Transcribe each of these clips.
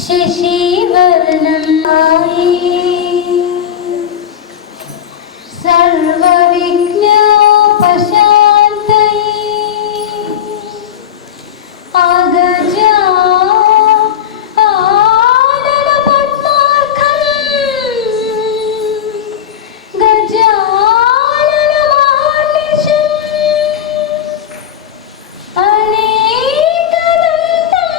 శశివర్ణం సర్వవిఘ్నోపశాంతయే ఆగజా ఆనన పద్మార్కం గజానన మహర్నిశం అనేకదంతం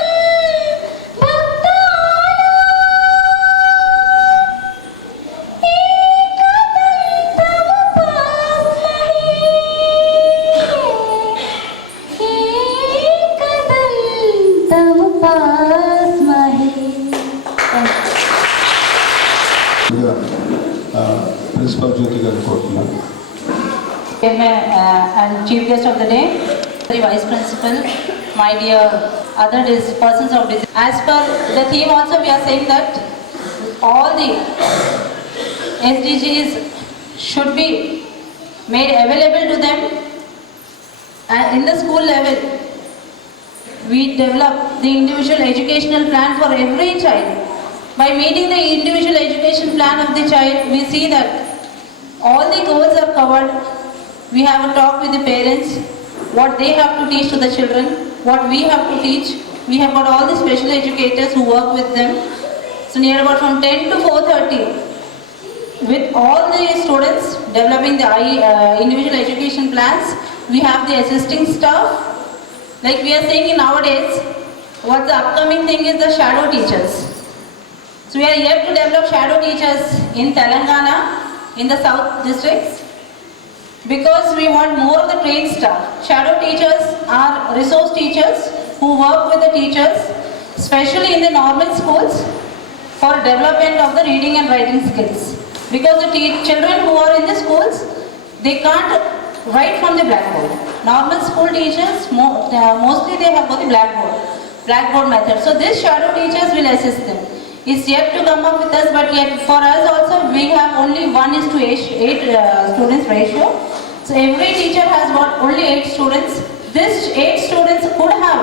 ప్రిన్సిపల్ జ్యోతి గారు కోరుతున్నారు. And chief guest of the day, the vice principal, my dear other persons of this. As per the theme also we are saying that all the SDGs should be made available to them in the school level. We develop the individual educational plan for every child. By meeting the individual education plan of the child, we see that all the goals are covered. We have a talk with the parents, what they have to teach to the children, what we have to teach. We have got all the special educators who work with them. So near about from 10 to 4:30, with all the students developing the individual education plans, we have the assisting staff. Like we are saying nowadays, what the upcoming thing is the shadow teachers. So we are here to develop shadow teachers in Telangana, in the south districts, because we want more of the trained staff. Shadow teachers are resource teachers who work with the teachers, especially in the normal schools, for development of the reading and writing skills. Because the children who are in the schools, they can't write from the blackboard. Normal school teachers, mostly they have got the blackboard method. So these shadow teachers will assist them. It's yet to come up with us, but yet for us also we have only 1:8 students ratio. So every teacher has got only 8 students. These 8 students could have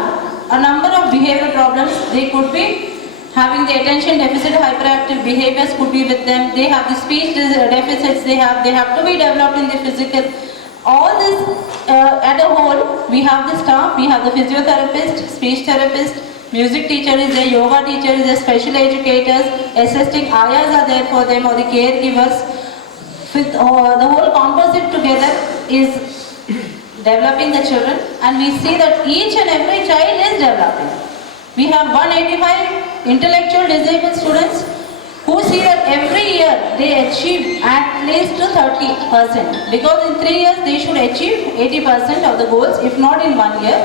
a number of behavioral problems. They could be having the attention deficit, hyperactive behaviors could be with them. They have the speech deficits. They have to be developed in the physical. All this at a whole, we have the staff. We have the physiotherapist, speech therapist, music teacher is there, yoga teacher is there, special educators, assisting ayahs are there for them, or the caregivers. With the whole composite together is developing the children, and we see that each and every child is developing. We have 185 intellectual disabled students who see that every year they achieve at least to 30%, because in 3 years they should achieve 80% of the goals, if not in 1 year.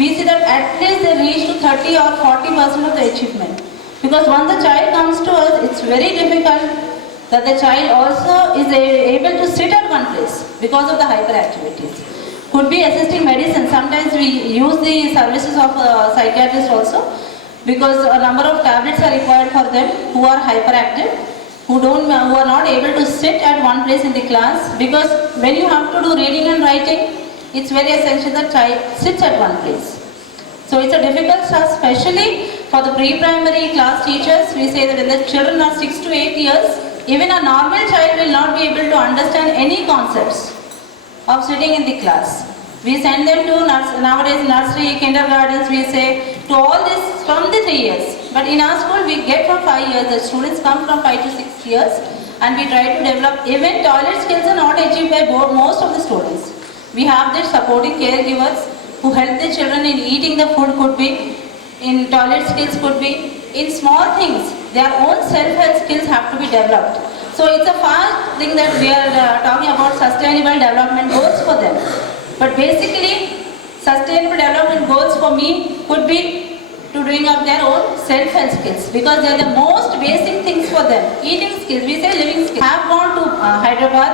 We see that at least they reach to 30 or 40% of the achievement. Because once the child comes to us, it's very difficult that the child also is able to sit at one place because of the hyperactivities. Could be assisting medicine. Sometimes we use the services of a psychiatrist also, because a number of tablets are required for them who are hyperactive, who are not able to sit at one place in the class. Because when you have to do reading and writing, it's very essential that child sits at one place. So it's a difficult task, especially for the pre-primary class teachers. We say that when the children are 6 to 8 years, even a normal child will not be able to understand any concepts of sitting in the class. We send them to nowadays nursery, kindergartens, we say, to all this from the 3 years. But in our school we get from 5 years. The students come from 5 to 6 years, and we try to develop. Even toilet skills are not achieved by most of the students. We have the supporting caregivers who help the children in eating the food, could be in toilet skills, could be in small things. Their own self-help skills have to be developed. So it's a fast thing that we are talking about sustainable development goals for them. But basically, sustainable development goals for me could be to doing up their own self-help skills, because they are the most basic things for them. Eating skills, we say living skills. I have gone to Hyderabad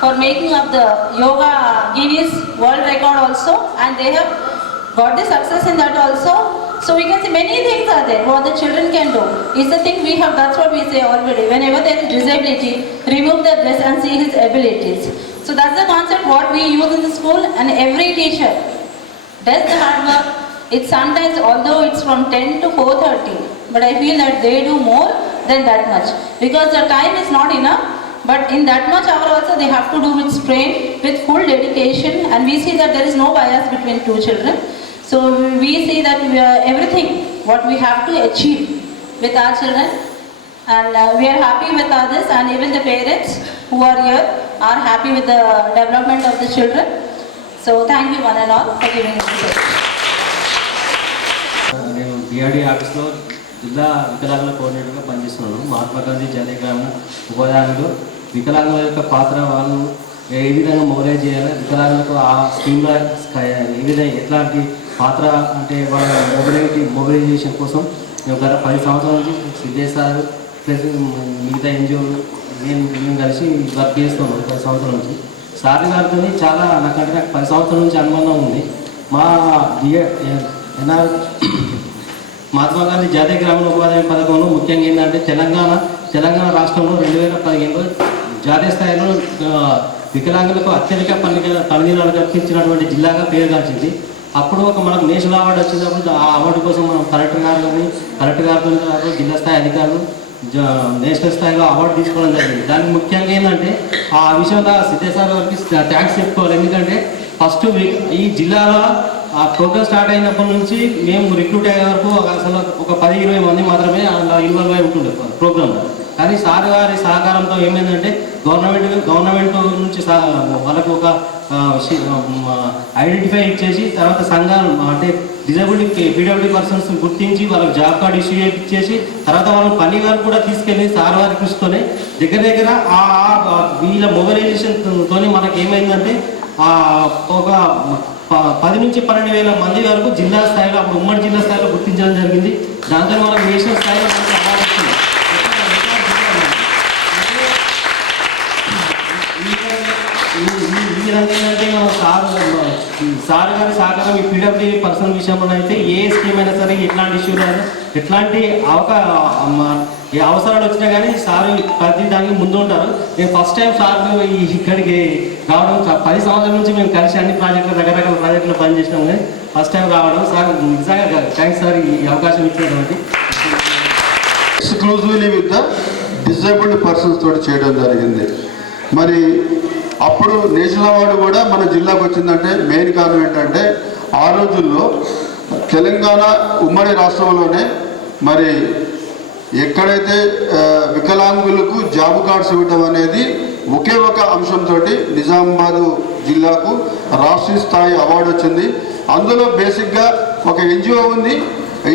for making up the yoga Guinness World Record also, and they have got the success in that also. So we can see many things are there what the children can do. It's the thing we have, that's what we say already. Whenever there is disability, remove the dress and see his abilities. So that's the concept what we use in the school, and every teacher does the hard work. It's sometimes, although it's from 10 to 4:30, but I feel that they do more than that much because the time is not enough. But in that much hour also they have to do with strain, with full dedication, and we see that there is no bias between two children. So we see that everything what we have to achieve with our children, and we are happy with others, and even the parents who are here are happy with the development of the children. So thank you one and all for giving me this. నేను DRD ఆఫీస్లో జిల్లా వికలాంగుల కోఆర్డినేటర్గా పనిచేస్తున్నాను. మహాత్మా గాంధీ జాతీయ గ్రామీణ ఉపాధ్యాయులు వికలాంగుల యొక్క పాత్ర, వాళ్ళు ఏ విధంగా మొబిలైజ్ చేయాలి, వికలాంగులకు ఆ స్కీమ్లో ఏ విధంగా ఎట్లాంటి పాత్ర అంటే వాళ్ళ మొబిలైజేషన్ కోసం మేము గత 10 సంవత్సరాల నుంచి సిద్ధేశ్ సార్ ప్లస్ మిగతా ఎన్జిఓలు మేము కలిసి వర్క్ చేస్తున్నాం 10 సంవత్సరాల నుంచి. సార్ గారితో చాలా నాకు 10 సంవత్సరాల నుంచి అనుబంధం ఉంది. మా మహాత్మా గాంధీ జాతీయ గ్రామీణ ఉపాధి పథకంలో ముఖ్యంగా ఏంటంటే తెలంగాణ రాష్ట్రంలో 2015లో జాతీయ స్థాయిలో వికలాంగులకు అత్యధిక పనిదినాలు కల్పించినటువంటి జిల్లాగా పేరు గాంచింది. అప్పుడు మనకు నేషనల్ అవార్డు వచ్చినప్పుడు ఆ అవార్డు కోసం మనం కలెక్టర్ గారితో జిల్లా స్థాయి అధికారులు నేషనల్ స్థాయిలో అవార్డు తీసుకోవడం జరిగింది. దానికి ముఖ్యంగా ఏంటంటే ఆ విషయంలో సిద్ధేశ్ సార్ గారికి థ్యాంక్స్ చెప్పుకోవాలి. ఎందుకంటే ఫస్ట్ ఈ జిల్లాలో ఆ ప్రోగ్రామ్ స్టార్ట్ అయినప్పటి నుంచి మేము రిక్రూట్ అయ్యే వరకు అసలు ఒక 10-20 మంది మాత్రమే అలా ఇన్వాల్వ్ అయి ఉంటుండే ప్రోగ్రాంలో. కానీ సార్ గారి సహకారంతో ఏమైందంటే గవర్నమెంట్ నుంచి వాళ్ళకు ఒక ఐడెంటిఫై ఇచ్చేసి తర్వాత సంఘాలు అంటే పీడబ్ల్యూడీ పర్సన్స్ గుర్తించి వాళ్ళకి జాబ్ కార్డు ఇష్యూ చేయించేసి తర్వాత వాళ్ళని పని వారికి కూడా తీసుకెళ్ళి సార్ వారి కృషితోనే దగ్గర వీళ్ళ మొబిలైజేషన్తో మనకి ఏమైందంటే ఒక 10 నుంచి 12 వేల మంది వరకు జిల్లా స్థాయిలో, అప్పుడు ఉమ్మడి జిల్లా స్థాయిలో గుర్తించడం జరిగింది. దాంతో మనకు నేషనల్ స్థాయిలో మనకి అవార్డు వచ్చింది. ఈ విధంగా ఏంటంటే సార్ గారి సహకారం ఈ పీడబ్ల్యూడీ పర్సనల్ విషయంలో అయితే ఏ స్కీమ్ అయినా సరే ఎట్లాంటి ఇష్యూలు అయినా ఎట్లాంటి అవసరాలు వచ్చినా కానీ సార్ ప్రతి దానికి ముందు ఉంటారు. నేను ఫస్ట్ టైం సార్ ఇక్కడికి రావడం 10 సంవత్సరాల నుంచి మేము కలిసి అన్ని ప్రాజెక్టులు రకరకాల ప్రాజెక్టులు పనిచేసినాం. కానీ ఫస్ట్ టైం రావడం సార్ నిజంగా థ్యాంక్స్ సార్ ఈ అవకాశం ఇచ్చినటువంటి. Exclusively with the disabled persons తోటి చేయడం జరిగింది. మరి అప్పుడు నేషనల్ అవార్డు కూడా మన జిల్లాకు వచ్చిందంటే మెయిన్ కారణం ఏంటంటే ఆ రోజుల్లో తెలంగాణ ఉమ్మడి రాష్ట్రంలోనే మరి ఎక్కడైతే వికలాంగులకు జాబ్ కార్డ్స్ ఇవ్వడం అనేది ఒకే ఒక అంశంతో నిజామాబాద్ జిల్లాకు రాష్ట్రీయ స్థాయి అవార్డు వచ్చింది. అందులో బేసిక్గా ఒక ఎన్జిఓ ఉంది,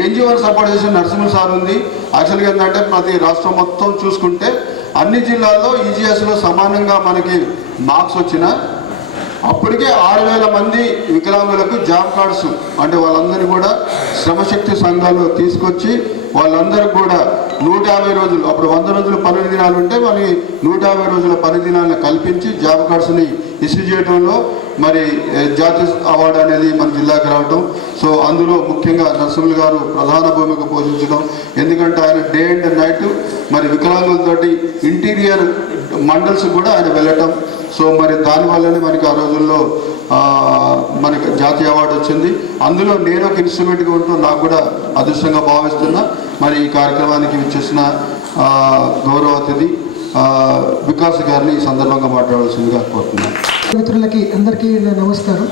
ఎన్జిఓని సపోర్ట్ చేసిన నరసింహ సార్ ఉంది. యాక్చువల్గా ఏంటంటే ప్రతి రాష్ట్రం మొత్తం చూసుకుంటే అన్ని జిల్లాల్లో ఈజీఎస్లో సమానంగా మనకి మార్క్స్ వచ్చిన అప్పటికే 6,000 మంది వికలాంగులకు జాబ్ కార్డ్స్ అంటే వాళ్ళందరినీ కూడా శ్రమశక్తి సంఘాలు తీసుకొచ్చి వాళ్ళందరికీ కూడా 150 రోజులు, అప్పుడు 100 రోజుల పని దినాలు ఉంటే మరి 150 రోజుల పని దినాలను కల్పించి జాబ్ కార్డ్స్ని ఇష్యూ చేయడంలో మరి జాతీయ అవార్డు అనేది మన జిల్లాకి రావటం. సో అందులో ముఖ్యంగా నరసింహులు గారు ప్రధాన భూమిక పోషించడం. ఎందుకంటే ఆయన డే అండ్ నైట్ మరి వికలాంగులతోటి ఇంటీరియర్ మండల్స్ కూడా ఆయన వెళ్ళటం. సో మరి దానివల్లనే మనకి ఆ రోజుల్లో మనకి జాతీయ అవార్డు వచ్చింది. అందులో నేను ఒక ఇన్స్ట్రుమెంట్గా ఉంటూ నాకు కూడా అదృష్టంగా భావిస్తున్నా. మరి ఈ కార్యక్రమానికి విచ్చేసిన గౌరవ అతిథి వికాస్ గారిని ఈ సందర్భంగా మాట్లాడాల్సిందిగా కోరుతున్నాను. మిత్రులకి అందరికీ నమస్కారం.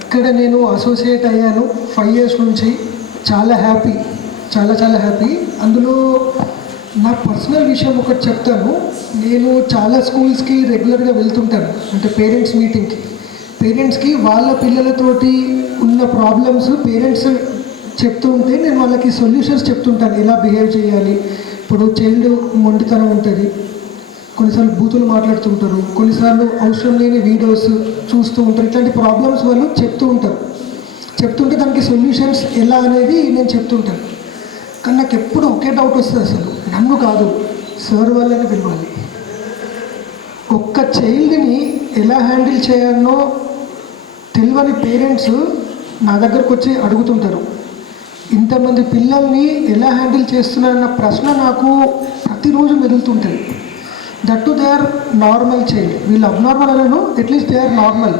ఇక్కడ నేను అసోసియేట్ అయ్యాను 5 years నుంచి. చాలా హ్యాపీ, చాలా హ్యాపీ. అందులో నా పర్సనల్ విషయం ఒకటి చెప్తాను. నేను చాలా స్కూల్స్కి రెగ్యులర్గా వెళ్తుంటాను, అంటే పేరెంట్స్ మీటింగ్కి. పేరెంట్స్కి వాళ్ళ పిల్లలతోటి ఉన్న ప్రాబ్లమ్స్ పేరెంట్స్ చెప్తూ ఉంటే నేను వాళ్ళకి సొల్యూషన్స్ చెప్తుంటాను, ఎలా బిహేవ్ చేయాలి. ఇప్పుడు చైల్డ్ మొండితనం ఉంటుంది, కొన్నిసార్లు బూతులు మాట్లాడుతుంటారు, కొన్నిసార్లు అవసరం లేని వీడియోస్ చూస్తూ ఉంటారు. ఇట్లాంటి ప్రాబ్లమ్స్ వాళ్ళు చెప్తుంటే దానికి సొల్యూషన్స్ ఎలా అనేది నేను చెప్తుంటాను. కానీ నాకు ఎప్పుడు ఒకే డౌట్ వస్తుంది, అసలు నన్ను కాదు సార్ వాళ్ళని పిలవాలి. ఒక్క చైల్డ్ని ఎలా హ్యాండిల్ చేయాలో తెలియని పేరెంట్స్ నా దగ్గరకు వచ్చి అడుగుతుంటారు. ఇంతమంది పిల్లల్ని ఎలా హ్యాండిల్ చేస్తున్నారన్న ప్రశ్న నాకు ప్రతిరోజు మెదులుతుంటుంది. That too they are normal child. వీళ్ళు అబ్నార్మల్ అనను, అట్లీస్ట్ దే ఆర్ నార్మల్.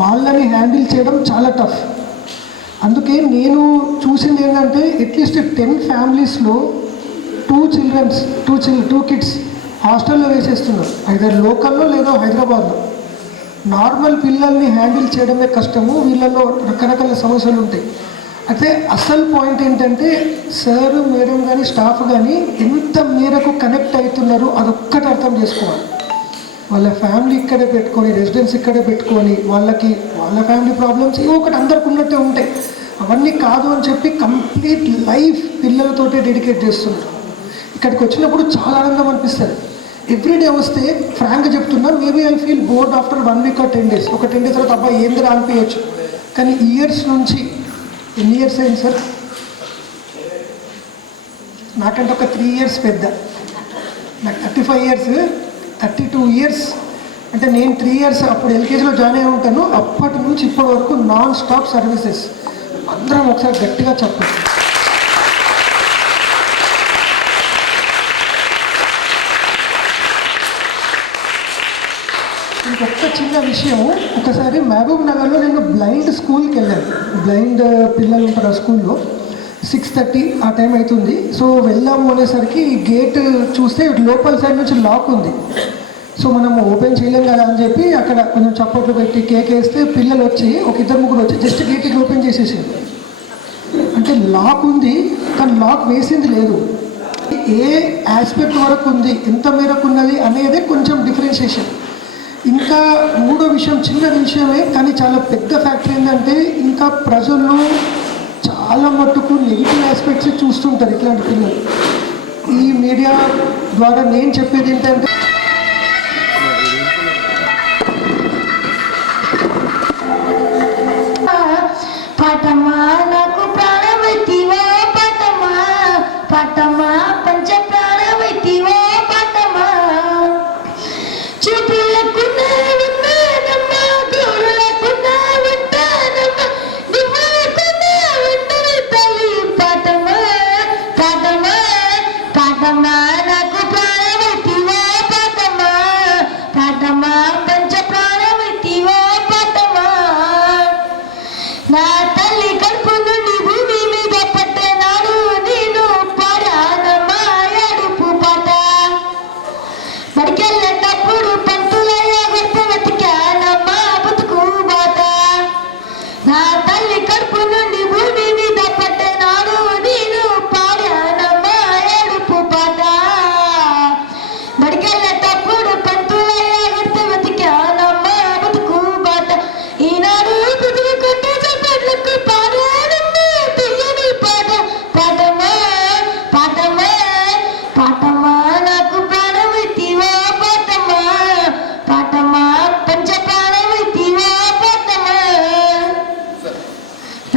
వాళ్ళని హ్యాండిల్ చేయడం చాలా టఫ్. అందుకే నేను చూసింది ఏంటంటే అట్లీస్ట్ 10 ఫ్యామిలీస్లో 2 కిడ్స్ హాస్టల్లో వేసేస్తున్నారు, ఐదర్ లోకల్లో లేదా హైదరాబాద్లో. నార్మల్ పిల్లల్ని హ్యాండిల్ చేయడమే కష్టము, వీళ్ళలో రకరకాల సమస్యలు ఉంటాయి. అయితే అసలు పాయింట్ ఏంటంటే సార్ మేడం కానీ స్టాఫ్ కానీ ఎంత మేరకు కనెక్ట్ అవుతున్నారు అదొక్కటి అర్థం చేసుకోవాలి. వాళ్ళ ఫ్యామిలీ ఇక్కడే పెట్టుకొని, రెసిడెన్స్ ఇక్కడే పెట్టుకొని, వాళ్ళ ఫ్యామిలీ ప్రాబ్లమ్స్ ఏవో ఒకటి అందరికి ఉన్నట్టే ఉంటాయి. అవన్నీ కాదు అని చెప్పి కంప్లీట్ లైఫ్ పిల్లలతోటే డెడికేట్ చేస్తున్నారు. ఇక్కడికి వచ్చినప్పుడు చాలా ఆనందం అనిపిస్తుంది. ఎవ్రీడే వస్తే ఫ్రాంక్గా చెప్తున్నా, maybe I feel bored after 1 week or 10 days. ఒక 10 డేస్ తర్వాత అబ్బాయి ఏందిరా అనిపించచ్చు. కానీ ఇయర్స్ నుంచి, ఎన్ని ఇయర్స్ అయింది సార్? నాకంటే ఒక 3 ఇయర్స్ పెద్ద. నాకు 35 ఇయర్స్, 32 ఇయర్స్. అంటే నేను 3 ఇయర్స్ అప్పుడు ఎల్కేజీలో జాయిన్ అయి ఉంటాను. అప్పటి నుంచి ఇప్పటి వరకు నాన్ స్టాప్ సర్వీసెస్. అందరం ఒకసారి గట్టిగా చెప్పండి. ఇంకొక చిన్న విషయం, ఒకసారి మహబూబ్ నగర్లో నేను బ్లైండ్ స్కూల్కి వెళ్ళాను. బ్లైండ్ పిల్లలు ఉంటారు ఆ స్కూల్లో. 6:30 ఆ టైం అవుతుంది. సో వెళ్దాము అనేసరికి గేట్ చూస్తే లోపల సైడ్ నుంచి లాక్ ఉంది. సో మనము ఓపెన్ చేయలేం కదా అని చెప్పి అక్కడ కొంచెం చప్పట్లు పెట్టి కేక్ వేస్తే పిల్లలు వచ్చి ఒక 2-3 వచ్చి జస్ట్ గేట్ ఇట్లా ఓపెన్ చేసేసారు. అంటే లాక్ ఉంది కానీ లాక్ వేసింది లేదు. ఏ ఆస్పెక్ట్ వరకు ఉంది, ఎంత మేరకు ఉన్నది అనేది కొంచెం డిఫరెన్షియేషన్. ఇంకా మూడో విషయం, చిన్న విషయమే కానీ చాలా పెద్ద ఫ్యాక్టర్ ఏంటంటే ఇంకా ప్రజలు చాలా మట్టుకు నెగిటివ్ ఆస్పెక్ట్స్ చూస్తుంటారు ఇట్లాంటి పిల్లలు. ఈ మీడియా ద్వారా నేను చెప్పేది ఏంటంటే పాఠమా నాకు ప్రాణమైతివో పాఠమా, పాఠమా పంచ ప్రాణమైతివో పాఠమా. చూపులకున్నా ఉన్నానమ్మా, గోరులకున్నా ఉంటానమ్మా, దివ్వులకున్నా ఉంటుంది తల్లి. పాఠమా పాఠమా పాఠమా నాకు ప్రాణమైతివో పాఠమా, పాఠమా పంచ ప్రాణమైతివో పాఠమా. నా తల్లి కడుపు నుండి భూమి మీద పట్టనాడు నేను పాడానమ్మా ఏడుపు పాట. బడికెళ్ళేటప్పుడు పంతులయ్య గొప్ప వెతికానమ్మా బతుకు బాట. నా తల్లి కడుపు నుండి భూమి మీద పట్టనాడు నేను పాడానమ్మా ఏడుపు పాట. బడికెళ్ళేటప్పుడు పంతులయ్య గొప్ప వెతికానమ్మా బతుకు బాట. ఈనాడు బతుకు కొట్టే చప్పట్లకు పాడానమ్మా తీయని పాట. పాఠమా పాఠమా పాఠమా నాకు ప్రాణమైతివో పాఠమా, పాఠమా పంచ ప్రాణమైతివో పాఠమా.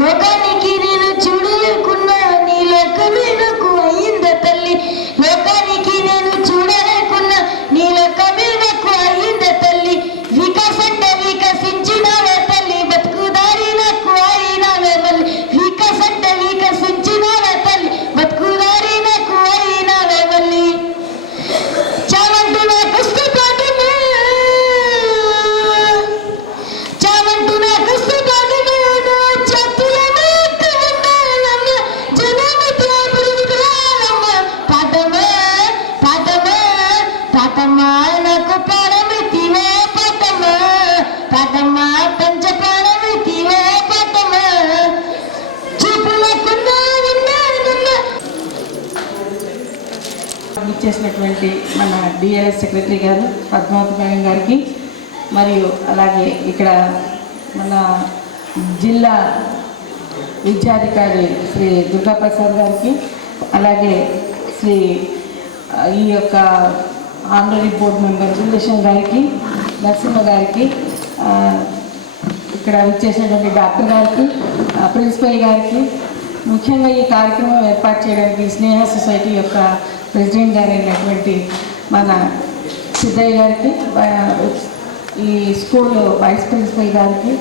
లోకానికి నేను చూడలేకున్నా నీ లోకమే నాకు అయిందా తల్లి. లోకానికి నేను చూడలేకున్నా నీ లోకమే నాకు అయిందా తల్లి. వికాసంటే వికసించినవే తల్లి, బతుకుదారి నాకు అయినవే మళ్ళీ. వికాసంటే వికసించినవే తల్లి, బతుకుదారి నాకు అయినవే మళ్ళీ. చావంటూ నా కష్టపాటును, చావంటూ నా కష్టపాటును చేతులనే ఎత్తుకున్నానమ్మా, జనమిత్ర పురుగులారమ్మా. పాఠమా పాఠమా పాఠమా నాకు ప్రాణమైతివో పాఠమా, పాఠమా పంచ ప్రాణమైతివో పాఠమా. చూపులకున్నా ఉన్నానమ్మా. ఇచ్చేసినటువంటి మన డిఎల్ఎస్ సెక్రటరీ గారు పద్మావతి మేడం గారికి, మరియు అలాగే ఇక్కడ మన జిల్లా విద్యాధికారి శ్రీ దుర్గాప్రసాద్ గారికి, అలాగే శ్రీ ఈ యొక్క ఆనరీ బోర్డు మెంబర్ సురేషన్ గారికి, నరసింహ గారికి, ఇక్కడ ఇచ్చేసినటువంటి డాక్టర్ గారికి, ప్రిన్సిపల్ గారికి, ముఖ్యంగా ఈ కార్యక్రమం ఏర్పాటు చేయడానికి స్నేహ సొసైటీ యొక్క ప్రెసిడెంట్ గారు అయినటువంటి మన సిద్ధయ్య గారికి, ఈ స్కూల్ వైస్ ప్రిన్సిపల్ గారికి,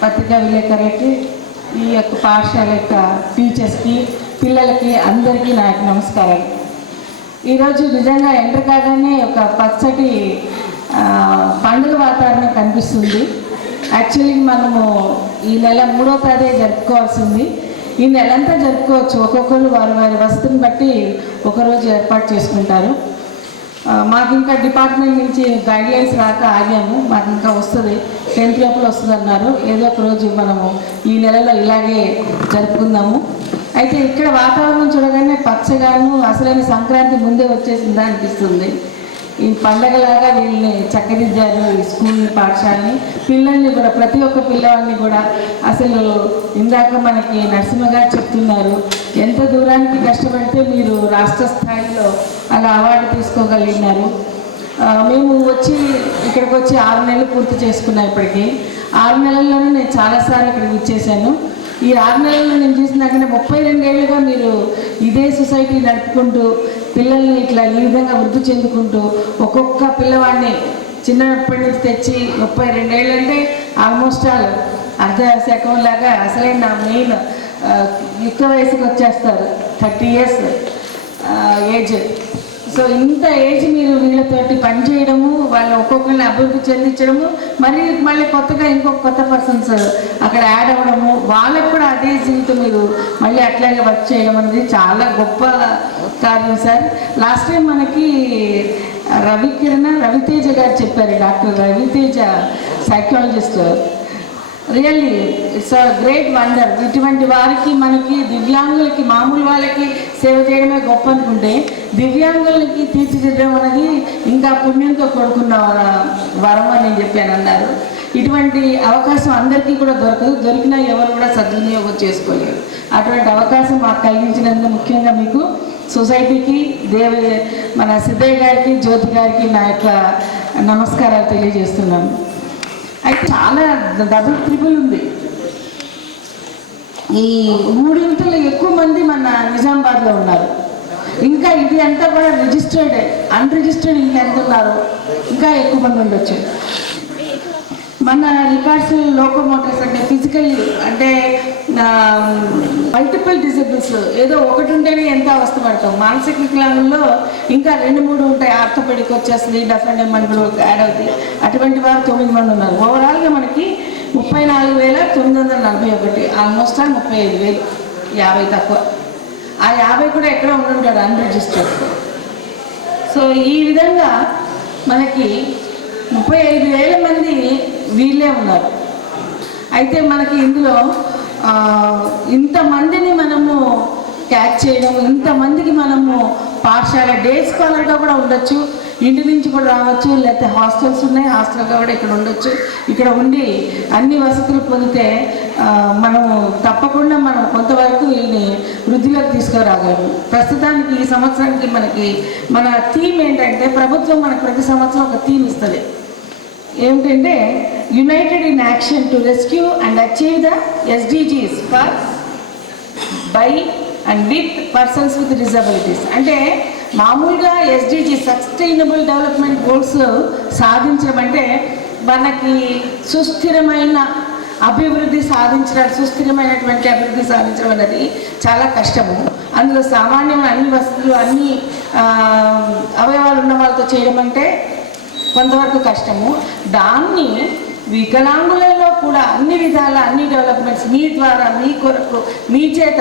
పత్రికా విలేకరులకి, ఈ యొక్క పాఠశాల యొక్క టీచర్స్కి, పిల్లలకి అందరికీ నా యొక్క నమస్కారాలు. ఈరోజు నిజంగా ఎంటర్ కాగానే ఒక పచ్చటి పండుగ వాతావరణం కనిపిస్తుంది. యాక్చువల్లీ మనము ఈ నెల 3వ తేదీ జరుపుకోవాల్సింది. ఈ నెలంతా జరుపుకోవచ్చు, ఒక్కొక్కరు వారి వారి వసతిని బట్టి ఒకరోజు ఏర్పాటు చేసుకుంటారు. మాకు ఇంకా డిపార్ట్మెంట్ నుంచి గైడ్లైన్స్ రాక ఆగాము. మాకు ఇంకా వస్తుంది, 10th లోపల వస్తుంది అన్నారు. ఏదో ఒక రోజు మనము ఈ నెలలో ఇలాగే జరుపుకుందాము. అయితే ఇక్కడ వాతావరణం చూడగానే పచ్చగాను అసలైన సంక్రాంతి ముందే వచ్చేసిందా అనిపిస్తుంది. ఈ పండగలాగా వీళ్ళని చక్కదిద్దారు, ఈ స్కూల్ని, పాఠశాలని, పిల్లల్ని కూడా, ప్రతి ఒక్క పిల్లవాడిని కూడా. అసలు ఇందాక మనకి నరసింహ గారు చెప్తున్నారు, ఎంత దూరానికి కష్టపడితే మీరు రాష్ట్ర స్థాయిలో అలా అవార్డు తీసుకోగలిగినారు. మేము ఇక్కడికి వచ్చి 6 నెలలు పూర్తి చేసుకున్నాం. ఇప్పటికీ 6 నెలల్లోనే నేను చాలాసార్లు ఇక్కడికి వచ్చేసాను. ఈ 6 నెలల్లో నేను చూసినాకంటే 32 ఏళ్ళుగా మీరు ఇదే సొసైటీ నడుపుకుంటూ పిల్లల్ని ఇట్లా ఈ విధంగా వృద్ధి చెందుకుంటూ ఒక్కొక్క పిల్లవాడిని చిన్నప్పటి నుంచి తెచ్చి 32 ఏళ్ళు అంటే ఆల్మోస్ట్ ఆల్ అర్ధ శకం లాగా అసలైన మెయిన్ యుక్త వయసుకి వచ్చేస్తారు, 30 years ఏజ్. సో ఇంత ఏజ్ మీరు వీళ్ళతోటి పనిచేయడము, వాళ్ళు ఒక్కొక్కరిని అభివృద్ధి చెందించడము, మళ్ళీ కొత్తగా ఇంకొక కొత్త పర్సన్స్ అక్కడ యాడ్ అవ్వడము, వాళ్ళకు కూడా అదే జీవితం మీరు మళ్ళీ అట్లాగే వర్క్ చేయడం అనేది చాలా గొప్ప కార్యం సార్. లాస్ట్ టైం మనకి రవితేజ గారు చెప్పారు, doctor Raviteja psychologist. Really it's a great wonder. ఇటువంటి వారికి, మనకి దివ్యాంగులకి, మామూలు వాళ్ళకి సేవ చేయడమే గొప్ప అనుకుంటే, దివ్యాంగులకి తీర్చిదిద్దడం అనేది ఇంకా పుణ్యంతో కూడుకున్న వరం అని చెప్పాను అన్నారు. ఇటువంటి అవకాశం అందరికీ కూడా దొరకదు, దొరికినా ఎవరు కూడా సద్వినియోగం చేసుకోలేరు. అటువంటి అవకాశం మాకు కలిగించినందుకు ముఖ్యంగా మీకు, సొసైటీకి, మన సిద్ధయ్య గారికి, జ్యోతి గారికి నా యొక్క నమస్కారాలు తెలియజేస్తున్నాను. అయితే చాలా డబుల్ ట్రిపుల్ ఉంది. ఈ 3 ఎక్కువ మంది మన నిజామాబాద్లో ఉన్నారు. ఇంకా ఇది అంతా కూడా రిజిస్టర్డ్, అన్రిజిస్టర్డ్ ఇంకా ఎంత ఉన్నారు, ఇంకా ఎక్కువ మంది ఉండొచ్చు. మన రికార్డ్స్ లోకోమోటర్స్ అంటే ఫిజికల్ అంటే మల్టిపుల్ డిజబుల్స్ ఏదో ఒకటి ఉంటేనే ఎంత అవస్థ పడతాం. మానసిక వికలాంగుల్లో ఇంకా 2-3 ఉంటాయి. ఆర్థోపెడిక్ వచ్చేస్తుంది, డెఫ్ అండ్ డెమ్ కూడా యాడ్ అవుతాయి. అటువంటి వారు 9 మంది ఉన్నారు. ఓవరాల్గా మనకి 34,941, ఆల్మోస్ట్ 35,000, 50 తక్కువ. ఆ 50 కూడా ఎక్కడ ఉండుంటాడు అన్రిజిస్టర్డ్. సో ఈ విధంగా మనకి 35,000 మంది వీళ్ళే ఉన్నారు. అయితే మనకి ఇందులో ఇంతమందిని మనము క్యాచ్ చేయడం, ఇంతమందికి మనము పాఠశాల డే స్కాలర్గా కూడా ఉండొచ్చు, ఇంటి నుంచి కూడా రావచ్చు, లేకపోతే హాస్టల్స్ ఉన్నాయి, హాస్టల్గా కూడా ఇక్కడ ఉండొచ్చు. ఇక్కడ ఉండి అన్ని వసతులు పొందితే మనము తప్పకుండా మనం కొంతవరకు వీళ్ళని వృద్ధిలోకి తీసుకురాగలము. ప్రస్తుతానికి ఈ సంవత్సరానికి మన థీమ్ ఏంటంటే, ప్రభుత్వం మనకు ప్రతి సంవత్సరం ఒక థీమ్ ఇస్తుంది. ఏమిటంటే, United in action to rescue and achieve the SDGs for by and with persons with disabilities. అంటే మామూలుగా SDG సస్టైనబుల్ డెవలప్మెంట్ గోల్స్ సాధించమంటే మనకి సుస్థిరమైనటువంటి అభివృద్ధి సాధించడం అనేది చాలా కష్టము. అందులో సామాన్యమైన అన్ని వసతులు, అన్ని అవయవాలు ఉన్న వాళ్ళతో చేయడం అంటే కొంతవరకు కష్టము. దాన్ని వికలాంగులలో కూడా అన్ని విధాల అన్ని డెవలప్మెంట్స్ మీ ద్వారా, మీ కొరకు, మీ చేత,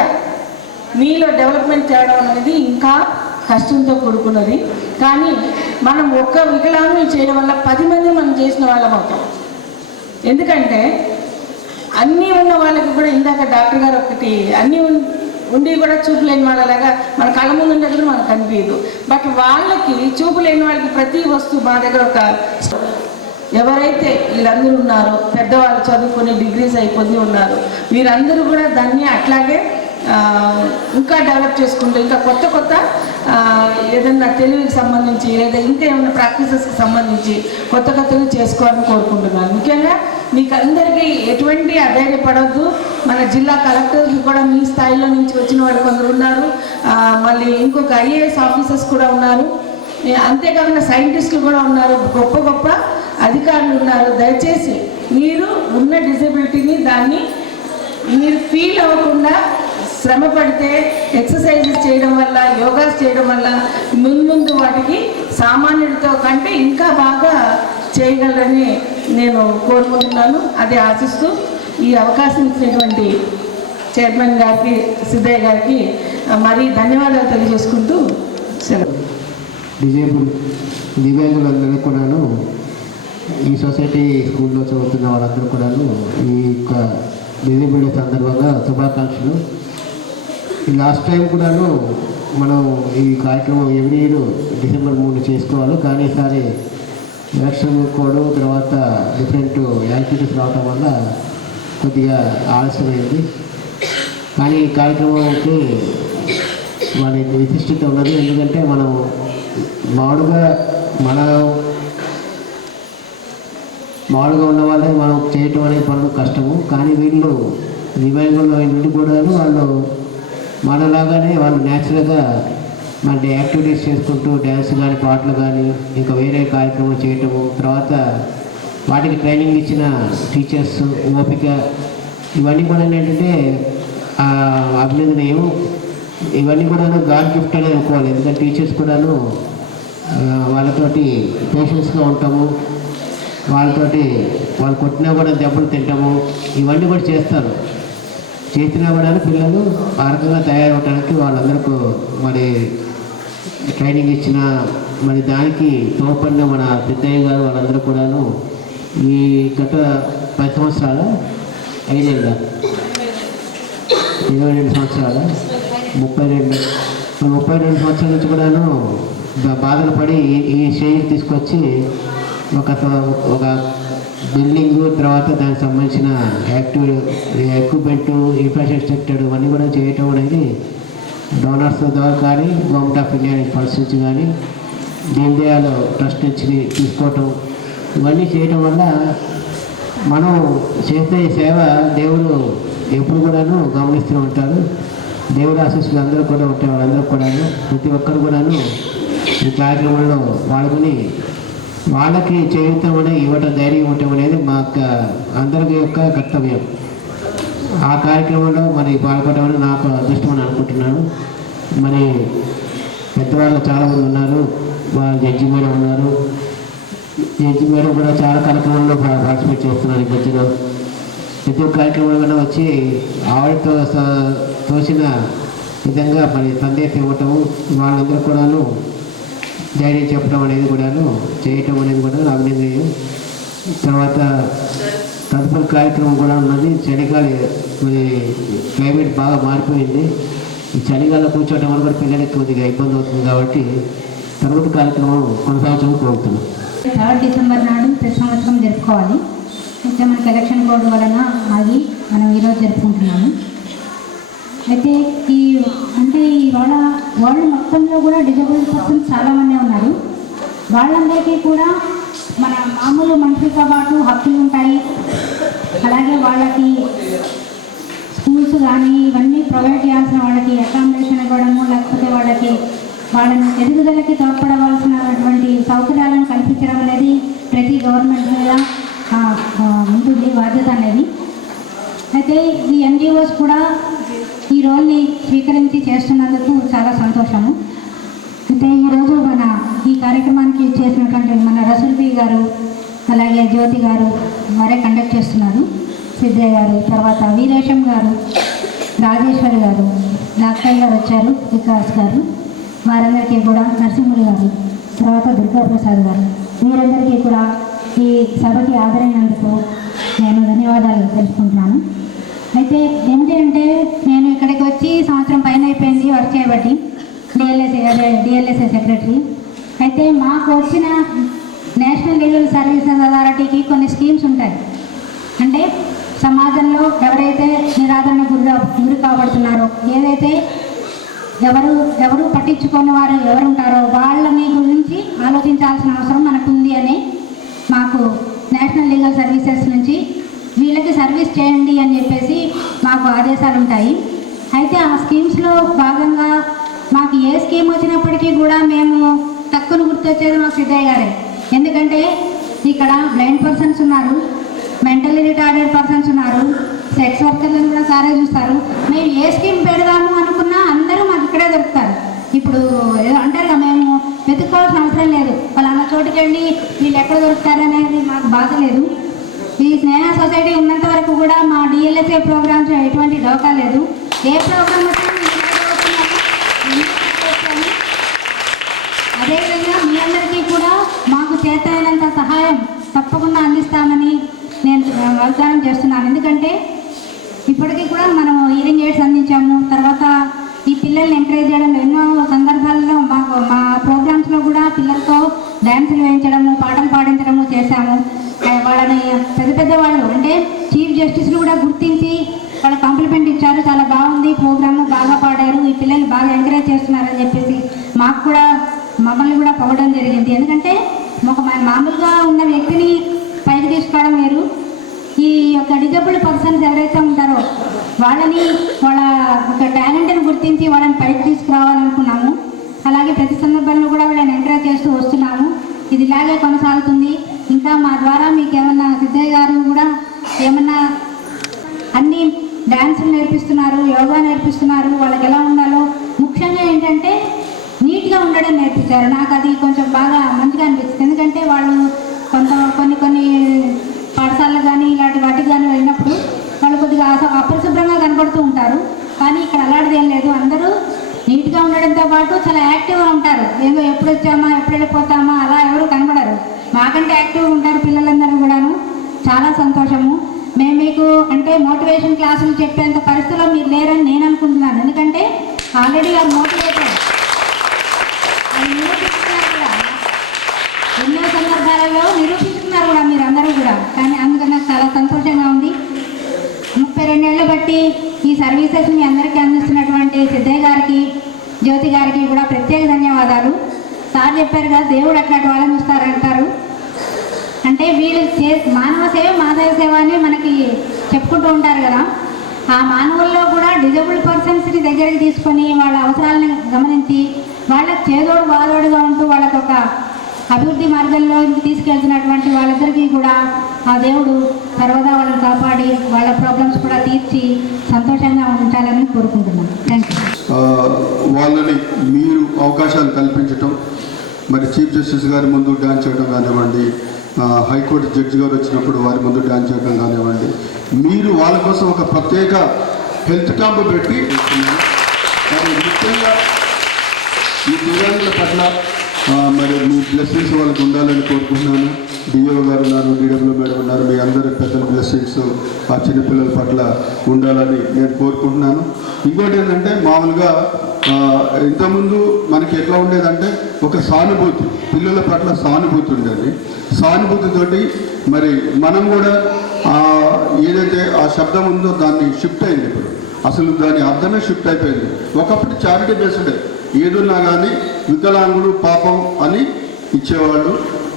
మీలో డెవలప్మెంట్ చేయడం అనేది ఇంకా కష్టంతో కూడుకున్నది. కానీ మనం ఒక్క వికలాంగులు చేయడం వల్ల 10 మంది మనం చేసిన వాళ్ళం అవుతాం. ఎందుకంటే అన్నీ ఉన్న వాళ్ళకి కూడా, ఇందాక డాక్టర్ గారు ఒకటి, అన్నీ ఉండి కూడా చూపు లేని వాళ్ళలాగా మన కళ్ళ ముందు ఉంటే కూడా మనకు అనిపించదు. బట్ వాళ్ళకి, చూపు లేని వాళ్ళకి ప్రతి వస్తువు మా దగ్గర ఎవరైతే వీళ్ళందరూ ఉన్నారో, పెద్దవాళ్ళు చదువుకొని డిగ్రీస్ అయిపోయి ఉన్నారు, వీరందరూ కూడా దాన్ని అట్లాగే ఇంకా డెవలప్ చేసుకుంటూ, ఇంకా కొత్త ఏదైనా తెలివికి సంబంధించి, లేదా ఇంకా ఏమైనా ప్రాక్టీసెస్కి సంబంధించి కొత్తగా చేసుకోవాలని కోరుకుంటున్నాను. ముఖ్యంగా మీకు అందరికీ ఎటువంటి అధైర్యపడద్దు. మన జిల్లా కలెక్టర్కి కూడా మీ స్థాయిలో నుంచి వచ్చిన వాళ్ళు కొందరు ఉన్నారు, మళ్ళీ ఇంకొక IAS ఆఫీసర్స్ కూడా ఉన్నారు, అంతేకాకుండా సైంటిస్టులు కూడా ఉన్నారు, గొప్ప అధికారులు ఉన్నారు. దయచేసి మీరు ఉన్న డిజబిలిటీని దాన్ని మీరు ఫీల్ అవ్వకుండా శ్రమ పడితే, ఎక్సర్సైజెస్ చేయడం వల్ల, యోగాస్ చేయడం వల్ల ముందు వాటికి సామాన్యుడితో కంటే ఇంకా బాగా చేయగలరని నేను కోరుకుంటున్నాను. అది ఆశిస్తూ ఈ అవకాశం ఇచ్చినటువంటి చైర్మన్ గారికి, సిద్ధయ్య గారికి మరీ ధన్యవాదాలు తెలియజేసుకుంటూ సెలవు. దివ్యాంగులందరూ కూడాను, ఈ సొసైటీ స్కూల్లో చదువుతున్న వాళ్ళందరూ కూడాను ఈ యొక్క డిజేబుల్ డే సందర్భంగా శుభాకాంక్షలు. లాస్ట్ టైం కూడాను మనం ఈ కార్యక్రమం ఎవ్రీ ఇయర్ డిసెంబర్ 3 చేసుకోవాలి, కానీ ఈసారి ఎలక్షన్ కోడ్ తర్వాత డిఫరెంట్ యాక్టివిటీస్ రావటం వల్ల కొద్దిగా ఆలస్యమైంది. కానీ ఈ కార్యక్రమానికి మన విశిష్టత ఉన్నది. ఎందుకంటే మనం మామూలుగా ఉన్న వాళ్ళే మనం చేయటం అనే పనులు కష్టము. కానీ వీళ్ళు దివ్యాంగుల్లో నుండి కూడా వాళ్ళు మనలాగానే వాళ్ళు న్యాచురల్గా మన యాక్టివిటీస్ చేసుకుంటూ డ్యాన్స్ కానీ పాటలు కానీ ఇంకా వేరే కార్యక్రమాలు చేయటము, తర్వాత వాటికి ట్రైనింగ్ ఇచ్చిన టీచర్స్ ఓపిక, ఇవన్నీ కూడా ఏంటంటే అభినందనీయం. ఇవన్నీ కూడా గాడ్ గిఫ్ట్ అనేది అనుకోవాలి. ఎందుకంటే టీచర్స్ కూడాను వాళ్ళతోటి పేషెన్స్గా ఉంటాము, వాళ్ళతోటి వాళ్ళు కొట్టినా కూడా దెబ్బలు తింటాము, ఇవన్నీ కూడా చేస్తారు. చేసినా కూడా పిల్లలు ఆ రకంగా తయారవడానికి వాళ్ళందరికీ మరి ట్రైనింగ్ ఇచ్చిన మరి దానికి తోపడిన మన సిద్ధయ్య గారు వాళ్ళందరూ కూడాను ఈ గత 10 సంవత్సరాల 5 22 సంవత్సరాల 32 సంవత్సరాల నుంచి కూడాను బాధలు పడి ఈ స్టేజ్కి తీసుకొచ్చి ఒక బిల్డింగ్, తర్వాత దానికి సంబంధించిన ఎక్విప్మెంట్, ఇన్ఫ్రాస్ట్రక్చర్ ఇవన్నీ కూడా చేయటం అనేది డోనర్స్ ద్వారా కానీ, గవర్నమెంట్ ఆఫ్ ఇండియా ఫండ్స్ నుంచి కానీ, దీన్ దయాళ్ ట్రస్ట్ నుంచి తీసుకోవటం, ఇవన్నీ చేయటం వల్ల మనం చేసే సేవ దేవుడు ఎప్పుడు కూడాను గమనిస్తూ ఉంటారు. దేవుడు ఆశీస్సులు అందరూ కూడా ఉంటాయి. వాళ్ళందరూ కూడాను ప్రతి ఒక్కరు కూడాను ఈ కార్యక్రమంలో పాల్గొని వాళ్ళకి చేయుతం అనేది ఇవ్వటం, ధైర్యం ఇవ్వటం అనేది మా అందరి యొక్క కర్తవ్యం. ఆ కార్యక్రమంలో మరి పాల్గొనడం నాకు అదృష్టం అని అనుకుంటున్నాను. మరి పెద్దవాళ్ళు చాలామంది ఉన్నారు, జడ్జి మేడం ఉన్నారు. జడ్జి మేడం కూడా చాలా కార్యక్రమాల్లో పార్టిసిపేట్ చేస్తున్నారు. ఈ మధ్యలో ప్రతి ఒక్క కార్యక్రమంలో కూడా వచ్చి ఆవిడతో తోసిన విధంగా మరి సందేశం ఇవ్వటము, వాళ్ళందరూ కూడాను ధైర్యం చెప్పడం అనేది కూడాను చేయటం అనేది కూడా అభినందనీయం. తర్వాత తదుపరి కార్యక్రమం కూడా ఉన్నది. చలికాలం మరి క్లైమేట్ బాగా మారిపోయింది. ఈ చలికాలంలో కూర్చోవడం వల్ల కూడా పిల్లలకి కొద్దిగా ఇబ్బంది అవుతుంది. కాబట్టి తరువాత కార్యక్రమం కొనసాగడం కోరుతున్నాం. 3 డిసెంబర్ నాడు ప్రతి సంవత్సరం జరుపుకోవాలి. అయితే మనకి ఎలక్షన్ కోడ్ వలన అది మనం ఈరోజు జరుపుకుంటున్నాము. అయితే ఇవాళ వరల్డ్ మొత్తంలో కూడా డిజబుల్డ్ పర్సన్స్ చాలామంది ఉన్నారు. వాళ్ళందరికీ కూడా మన మామూలు మనుషులతో పాటు హక్కులు ఉంటాయి. అలాగే వాళ్ళకి స్కూల్స్ కానీ ఇవన్నీ ప్రొవైడ్ చేయాల్సిన, వాళ్ళకి అకామిడేషన్ ఇవ్వడము, లేకపోతే వాళ్ళని ఎదుగుదలకి తోడ్పడవలసినటువంటి సౌకర్యాలను కల్పించడం అనేది ప్రతి గవర్నమెంట్ మీద ఉంటుంది బాధ్యత అనేది. అయితే ఈ ఎన్జిఓస్ కూడా ఈ రోల్ని స్వీకరించి చేస్తున్నందుకు చాలా సంతోషము. అయితే ఈరోజు ఈ కార్యక్రమానికి చేసినటువంటి మన రసూల్బీ గారు, అలాగే జ్యోతి గారు వారే కండక్ట్ చేస్తున్నారు. సిద్ధయ్య గారు, తర్వాత వీరేశం గారు, రాజేశ్వరి గారు, డాక్టర్ గారు వచ్చారు, వికాస్ గారు, వారందరికీ కూడా నరసింహులు గారు, తర్వాత దుర్గాప్రసాద్ గారు, వీరందరికీ కూడా ఈ సభకి హాజరైనందుకు నేను ధన్యవాదాలు తెలుసుకుంటున్నాను. అయితే ఏంటంటే నేను ఇక్కడికి వచ్చి సంవత్సరం పైన అయిపోయింది వర్క్ చేయబట్టి, డిఎల్ఎస్ఏ సెక్రటరీ. అయితే మాకు వచ్చిన నేషనల్ లీగల్ సర్వీసెస్ అథారిటీకి కొన్ని స్కీమ్స్ ఉంటాయి. అంటే సమాజంలో ఎవరైతే నిరాదరణ గురి కాబడుతున్నారో, ఏదైతే ఎవరు పట్టించుకునే వారు ఎవరుంటారో వాళ్ళని గురించి ఆలోచించాల్సిన అవసరం మనకుంది అని మాకు నేషనల్ లీగల్ సర్వీసెస్ నుంచి వీళ్ళకి సర్వీస్ చేయండి అని చెప్పేసి మాకు ఆదేశాలు ఉంటాయి. అయితే ఆ స్కీమ్స్లో భాగంగా మాకు ఏ స్కీమ్ వచ్చినప్పటికీ కూడా మేము తక్కువ గుర్తొచ్చేది మా సిద్ధయ్య గారే. ఎందుకంటే ఇక్కడ బ్లైండ్ పర్సన్స్ ఉన్నారు, మెంటల్లీ రిటార్డెడ్ పర్సన్స్ ఉన్నారు, సెక్స్ వర్కర్లను కూడా సారే చూస్తారు. మేము ఏ స్కీమ్ పెడదాము అనుకున్నా అందరూ మాకు ఇక్కడే దొరుకుతారు. ఇప్పుడు అంటారు కదా, మేము వెతుక్కోవాల్సిన అవసరం లేదు. వాళ్ళ చోటుకి వెళ్ళి వీళ్ళు ఎక్కడ దొరుకుతారనేది మాకు బాధ లేదు. ఈ స్నేహ సొసైటీ ఉన్నంత వరకు కూడా మా డిఎల్ఎస్ఏ ప్రోగ్రామ్స్ ఎటువంటి డోకా లేదు. ఏ ప్రోగ్రామ్ వచ్చినా అదేవిధంగా మీ అందరికీ కూడా మాకు చేతనైనంత సహాయం తప్పకుండా అందిస్తామని నేను వాగ్దానం చేస్తున్నాను. ఎందుకంటే ఇప్పటికీ కూడా మనం హీరింగ్ ఎయిడ్స్ అందించాము. తర్వాత ఈ పిల్లల్ని ఎంకరేజ్ చేయడం ఎన్నో సందర్భాల్లో మా ప్రోగ్రామ్స్లో కూడా పిల్లలతో డ్యాన్సులు వేయించడము, పాటలు పాడించడము చేశాము. వాళ్ళని పెద్ద పెద్ద వాళ్ళు అంటే చీఫ్ జస్టిస్లు కూడా గుర్తించి వాళ్ళ కాంప్లిమెంట్ ఇచ్చారు. చాలా బాగుంది ప్రోగ్రాము, బాగా పాడారు, ఈ పిల్లల్ని బాగా ఎంకరేజ్ చేస్తున్నారని చెప్పేసి మమ్మల్ని కూడా పొగడం జరిగింది. ఎందుకంటే ఒక మామూలుగా ఉన్న వ్యక్తిని పైకి తీసుకోవడం వేరు, ఈ యొక్క డిజబుల్డ్ పర్సన్స్ ఎవరైతే ఉంటారో వాళ్ళని వాళ్ళ ఒక టాలెంట్ని గుర్తించి వాళ్ళని పైకి తీసుకురావాలనుకున్నాము. అలాగే ప్రతి సందర్భంలో కూడా వాళ్ళని ఎంకరేజ్ చేస్తూ వస్తున్నాము. ఇది ఇలాగే కొనసాగుతుంది. ఇంకా మా ద్వారా మీకు ఏమన్నా సిద్ధయ్య గారు కూడా ఏమన్నా అన్ని డ్యాన్సులు నేర్పిస్తున్నారు, యోగా నేర్పిస్తున్నారు, వాళ్ళకి ఎలా ఉండాలో ముఖ్యంగా ఏంటంటే నీట్గా ఉండడం నేర్పించారు. నాకు అది కొంచెం బాగా మంచిగా అనిపిస్తుంది. ఎందుకంటే వాళ్ళు కొన్ని పాఠశాలలు కానీ ఇలాంటి వాటికి కానీ వెళ్ళినప్పుడు వాళ్ళు కొద్దిగా అపరిశుభ్రంగా కనపడుతూ ఉంటారు. కానీ ఇక్కడ అలాంటిది ఏం లేదు. అందరూ నీట్గా ఉండడంతో పాటు చాలా యాక్టివ్గా ఉంటారు. ఏదో ఎప్పుడు వచ్చామా ఎప్పుడు వెళ్ళిపోతామా అలా ఎవరు కనపడరు. మాకంటే యాక్టివ్గా ఉంటారు పిల్లలందరూ కూడాను. చాలా సంతోషము. మేము మీకు అంటే మోటివేషన్ క్లాసులు చెప్పేంత పరిస్థితిలో మీరు లేరని నేను అనుకుంటున్నాను. ఎందుకంటే ఆల్రెడీ ఆ మోటివేటెడ్ అది నిరూపిస్తున్నారు కూడా, ఎన్నో సందర్భాలలో నిరూపిస్తున్నారు కూడా మీరు అందరూ కూడా. కానీ అందుకని నాకు చాలా సంతోషంగా ఉంది. 32 ఏళ్ళు బట్టి ఈ సర్వీసెస్ మీ అందరికీ అందిస్తున్నటువంటి సిద్ధయ్య గారికి, జ్యోతి గారికి కూడా ప్రత్యేక ధన్యవాదాలు. సార్ చెప్పారు కదా, దేవుడు అట్లాంటి వాళ్ళని చూస్తారంటారు. అంటే వీళ్ళు మానవ సేవ మాధవ సేవ అని మనకి చెప్పుకుంటూ ఉంటారు కదా. ఆ మానవుల్లో కూడా డిజబుల్డ్ పర్సన్స్ని దగ్గరికి తీసుకొని వాళ్ళ అవసరాలను గమనించి వాళ్ళకి చేదోడు వాదోడుగా ఉంటూ వాళ్ళకి ఒక అభివృద్ధి మార్గంలో తీసుకెళ్తున్నటువంటి వాళ్ళందరికీ కూడా ఆ దేవుడు సర్వదా వాళ్ళని కాపాడి వాళ్ళ ప్రాబ్లమ్స్ కూడా తీర్చి సంతోషంగా ఉంచాలని కోరుకుంటున్నాను. Thank you. వాళ్ళని మీరు అవకాశాలు కల్పించటం, మరి చీఫ్ జస్టిస్ గారి ముందు డ్యాన్స్ చేయడం కానివ్వండి, హైకోర్టు జడ్జి గారు వచ్చినప్పుడు వారి ముందు డ్యాన్స్ చేయడం కానివ్వండి, మీరు వాళ్ళ కోసం ఒక ప్రత్యేక హెల్త్ క్యాంప్ పెట్టి మరి ముఖ్యంగా ఈ దివ్యాంగుల పట్ల మరి మీ బ్లెస్సింగ్స్ వాళ్ళకి ఉండాలని కోరుకుంటున్నాను. డిఓ గారు ఉన్నారు, డిడబ్ల్యూ మేడం ఉన్నారు, మీ అందరి పెద్దల బ్లెస్సింగ్స్ ఆ చిన్నపిల్లల పట్ల ఉండాలని నేను కోరుకుంటున్నాను. ఇంకోటి ఏంటంటే మామూలుగా ఇంతకుముందు మనకి ఎట్లా ఉండేదంటే ఒక సానుభూతి, పిల్లల పట్ల సానుభూతి ఉండేది. సానుభూతితోటి మరి మనం కూడా ఏదైతే ఆ శబ్దం ఉందో దాన్ని షిఫ్ట్ అయింది. ఇప్పుడు అసలు దాని అర్థమే షిఫ్ట్ అయిపోయింది. ఒకప్పుడు చారిటీ బేస్డే ఏదున్నా కానీ వికలాంగుడు పాపం అని ఇచ్చేవాళ్ళు,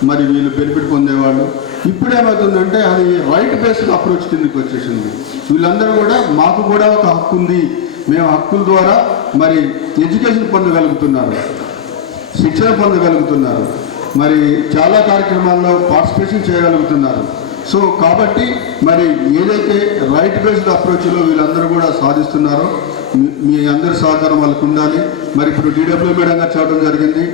మరి వీళ్ళు బెనిఫిట్ పొందేవాళ్ళు. ఇప్పుడు ఏమవుతుందంటే అది రైట్ బేస్డ్ అప్రోచ్ కిందకి వచ్చేసింది. వీళ్ళందరూ కూడా మాకు కూడా ఒక హక్కు ఉంది, మేము హక్కుల ద్వారా మరి ఎడ్యుకేషన్ పొందగలుగుతున్నారు, శిక్షణ పొందగలుగుతున్నారు, మరి చాలా కార్యక్రమాల్లో పార్టిసిపేషన్ చేయగలుగుతున్నారు. సో కాబట్టి మరి ఏదైతే రైట్ బేస్డ్ అప్రోచ్లో వీళ్ళందరూ కూడా సాధిస్తున్నారో మీ అందరి సహకారం వాళ్ళకు ఉండాలి. మరి ఇప్పుడు డిడబ్ల్యూ మేడంగా చేయడం జరిగింది.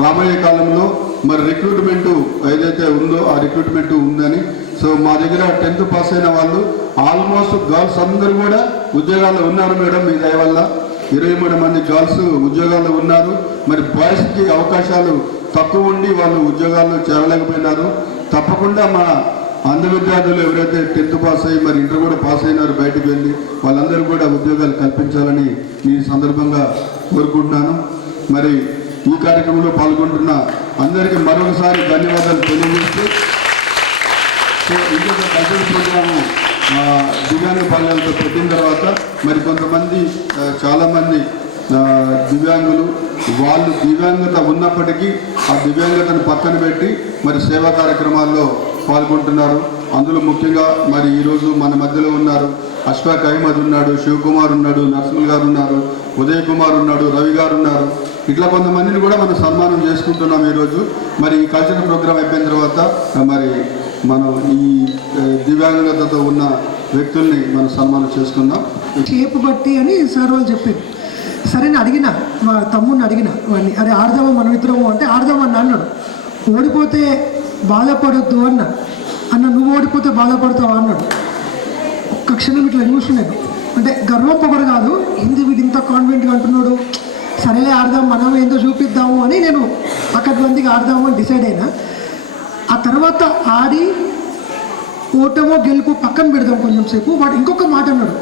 రాబోయే కాలంలో మరి రిక్రూట్మెంటు ఏదైతే ఉందో ఆ రిక్రూట్మెంటు ఉందని. సో మా దగ్గర 10th పాస్ అయిన వాళ్ళు ఆల్మోస్ట్ గర్ల్స్ అందరూ కూడా ఉద్యోగాల్లో ఉన్నారు మేడం, మీ దయ వల్ల 23 మంది గర్ల్స్ ఉద్యోగాల్లో ఉన్నారు. మరి బాయ్స్కి అవకాశాలు తక్కువ ఉండి వాళ్ళు ఉద్యోగాల్లో చేరలేకపోయినారు. తప్పకుండా మా అంధ విద్యార్థులు ఎవరైతే 10th పాస్ అయ్యి మరి ఇంటర్ కూడా పాస్ అయినారు బయటకు వెళ్ళి వాళ్ళందరూ కూడా ఉద్యోగాలు కల్పించాలని ఈ సందర్భంగా కోరుకుంటున్నాను. మరి ఈ కార్యక్రమంలో పాల్గొంటున్న అందరికీ మరొకసారి ధన్యవాదాలు తెలియజేస్తూ, సో ఇంకొక కల్చరల్ ప్రోగ్రాము దివ్యాంగ బాల్యాలతో పెట్టిన తర్వాత మరి కొంతమంది చాలామంది దివ్యాంగులు వాళ్ళు దివ్యాంగత ఉన్నప్పటికీ ఆ దివ్యాంగతను పక్కన పెట్టి మరి సేవా కార్యక్రమాల్లో పాల్గొంటున్నారు. అందులో ముఖ్యంగా మరి ఈరోజు మన మధ్యలో ఉన్నారు అష్ఫాక్ అహ్మద్ ఉన్నాడు, శివకుమార్ ఉన్నాడు, నరసింహుల్ గారు ఉన్నారు, ఉదయ్ కుమార్ ఉన్నాడు, రవి గారు ఉన్నారు. ఇట్లా కొంతమందిని కూడా మనం సన్మానం చేసుకుంటున్నాం ఈరోజు. మరి ఈ కల్చరల్ ప్రోగ్రామ్ అయిపోయిన తర్వాత మరి మనం ఈ దివ్యాంగతతో ఉన్న వ్యక్తుల్ని మనం సన్మానం చేసుకుందాం. షేప్ బట్టి అని సార్ వాళ్ళు చెప్పారు. సరే నేను అడిగిన మా తమ్ముడిని అడిగిన వాడిని, అరే ఆడదామా మనం ఇద్దరము అంటే ఆడదామని అన్నాడు. ఓడిపోతే బాధపడొద్దు అన్న నువ్వు ఓడిపోతే బాధపడతావా అన్నాడు. ఒక్క క్షణం ఇట్లా చూసి నేను, అంటే గర్వం పొగరు కాదు, ఏంది వీడు ఇంత కాన్ఫిడెంట్గా అంటున్నాడు, సరేలే ఆడదాం మనం ఏందో చూపిద్దాము అని నేను పక్కబందిగా ఆడదాము అని డిసైడ్ అయినా. ఆ తర్వాత ఆడి ఓటమో గెలుపు పక్కన పెడదాం కొంచెం సేపు. వాడు ఇంకొక మాట అన్నాడు,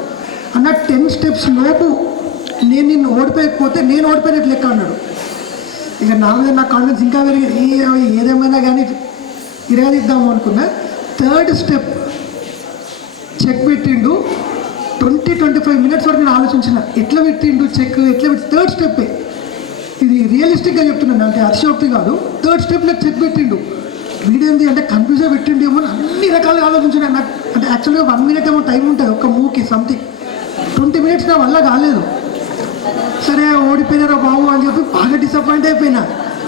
అన్న 10 steps లోపు నేను నిన్ను ఓడిపోయకపోతే నేను ఓడిపోయినట్టు లెక్క అన్నాడు. ఇక నా మీద నా కాన్ఫిడెన్స్ ఇంకా పెరిగింది, ఏదేమైనా కానీ ఇరగదిద్దాము అనుకున్నా. 3rd step చెక్ పెట్టిండు. 20-25 minutes వరకు నేను ఆలోచించిన, ఎట్లా పెట్టిండు చెక్, ఎట్లా పెట్టి 3rd step ఇది రియలిస్టిక్గా చెప్తున్నాను, అంటే అతిశయోక్తి కాదు. 3rd stepలో చెక్ పెట్టిండు. వీడేంది అంటే కన్ఫ్యూజ్గా పెట్టిండు ఏమో అన్ని రకాలుగా ఆలోచించిన. నాకు అంటే యాక్చువల్గా 1 minute ఏమో టైం ఉంటుంది ఒక్క మూవ్కి, సంథింగ్ 20 minutes నా వల్ల కాలేదు. సరే ఓడిపోయినారా బాబు అని చెప్పి బాగా డిసప్పాయింట్ అయిపోయినా.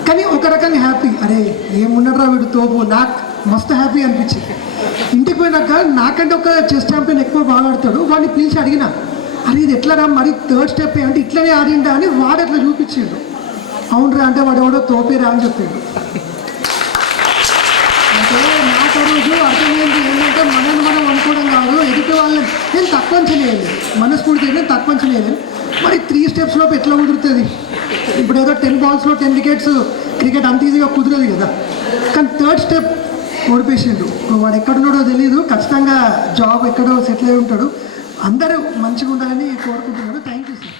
కానీ ఒక రకంగా హ్యాపీ, అరే ఏమున్నారా వీడు తోపు, నాకు మస్తు హ్యాపీ అనిపించింది. ఇంటికి పోయినాక నాకంటే ఒక చెస్ ఛాంపియన్ ఎక్కువ బాగా ఆడతాడు, వాడిని పిలిచి అడిగిన, అరే ఇది ఎట్లా మరి 3rd step అంటే ఇట్లనే ఆడిండా అని వాడు అట్లా చూపించిండు. అవునరా అంటే వాడు ఎవడో తోపేరా అని చెప్పాడు. అంటే నాకు ఆ రోజు అర్థమైంది ఏంటంటే మనం అనుకోవడం కాదు, ఎదుటి వాళ్ళని నేను తక్కువ అంచనేయాలి, మనస్ఫూర్తిగా నేను తక్కువ అంచనేయాలి. మరి 3 steps లోపు ఎట్లా కుదురుతుంది? ఇప్పుడు ఏదో 10 balls 10 wickets క్రికెట్ అంత ఈజీగా కుదరదు కదా. కానీ 3rd step ఓడిపేసిండు. వాడు ఎక్కడున్నాడో తెలియదు, ఖచ్చితంగా జాబ్ ఎక్కడో సెటిల్ అయి ఉంటాడు. అందరూ మంచిగా ఉండాలని కోరుకుంటున్నాను. Thank you sir.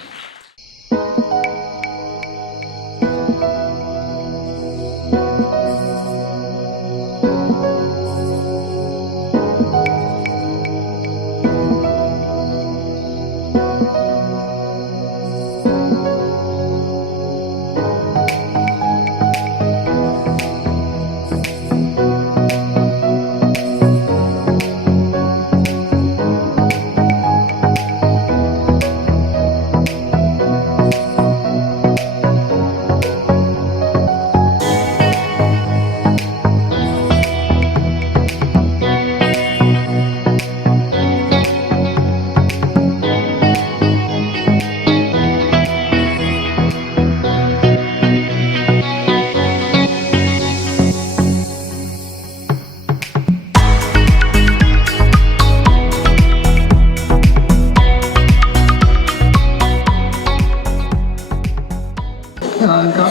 ఇంకా